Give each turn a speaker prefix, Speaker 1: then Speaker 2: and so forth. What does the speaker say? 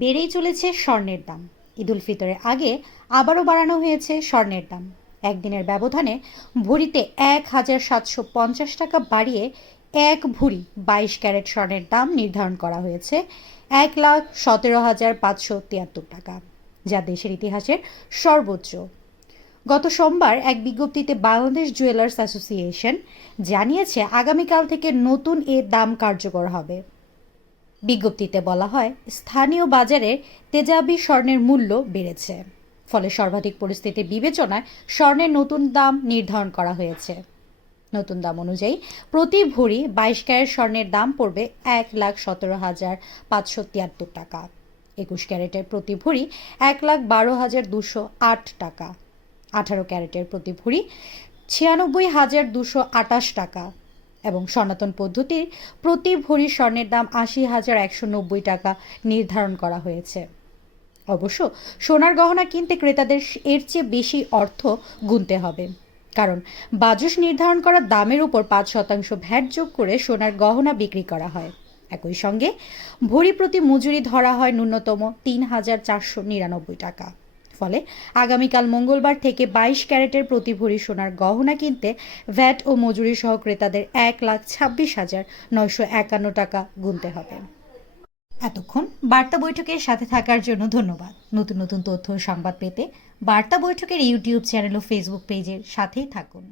Speaker 1: বেড়েই চলেছে স্বর্ণের দাম। ঈদুল ফিতরের আগে আবারও বাড়ানো হয়েছে স্বর্ণের দাম। একদিনের ব্যবধানে ভরিতে এক হাজার সাতশো পঞ্চাশ টাকা বাড়িয়ে এক ভরি বাইশ ক্যারেট স্বর্ণের দাম নির্ধারণ করা হয়েছে এক লাখ সতেরো হাজার পাঁচশো তিয়াত্তর টাকা, যা দেশের ইতিহাসের সর্বোচ্চ। গত সোমবার এক বিজ্ঞপ্তিতে বাংলাদেশ জুয়েলার্স অ্যাসোসিয়েশন জানিয়েছে, আগামীকাল থেকে নতুন এ দাম কার্যকর হবে। বিজ্ঞপ্তিতে বলা হয়, স্থানীয় বাজারে তেজাবি স্বর্ণের মূল্য বেড়েছে। ফলে সর্বাধিক পরিস্থিতি বিবেচনায় স্বর্ণের নতুন দাম নির্ধারণ করা হয়েছে। নতুন দাম অনুযায়ী, প্রতি ভরি বাইশ ক্যারেট স্বর্ণের দাম পড়বে এক লাখ সতেরো হাজার পাঁচশো তিয়াত্তর টাকা। একুশ ক্যারেটের প্রতি ভরি এক লাখ বারো হাজার দুশো আট টাকা। আঠারো ক্যারেটের প্রতি ভরি ছিয়ানব্বই হাজার দুশো আটাশ টাকা। এবং সনাতন পদ্ধতির প্রতি ভরি স্বর্ণের দাম আশি হাজার একশো নব্বই টাকা নির্ধারণ করা হয়েছে। অবশ্য সোনার গহনা কিনতে ক্রেতাদের এর চেয়ে বেশি অর্থ গুনতে হবে। কারণ বাজস নির্ধারণ করা দামের উপর পাঁচ শতাংশ ভ্যাট যোগ করে সোনার গহনা বিক্রি করা হয়। একই সঙ্গে ভরি প্রতি মজুরি ধরা হয় ন্যূনতম তিন হাজার চারশো নিরানব্বই টাকা। ফলে আগামীকাল মঙ্গলবার থেকে বাইশ ক্যারেটের প্রতি ভরি সোনার গহনা কিনতে ভ্যাট ও মজুরি সহ ক্রেতাদের এক লাখ ছাব্বিশ হাজার নয়শো একান্ন টাকা গুনতে হবে। এতক্ষণ বার্তা বৈঠকের সাথে থাকার জন্য ধন্যবাদ। নতুন নতুন তথ্য সংবাদ পেতে বার্তা বৈঠকের ইউটিউব চ্যানেল ও ফেসবুক পেজের সাথেই থাকুন।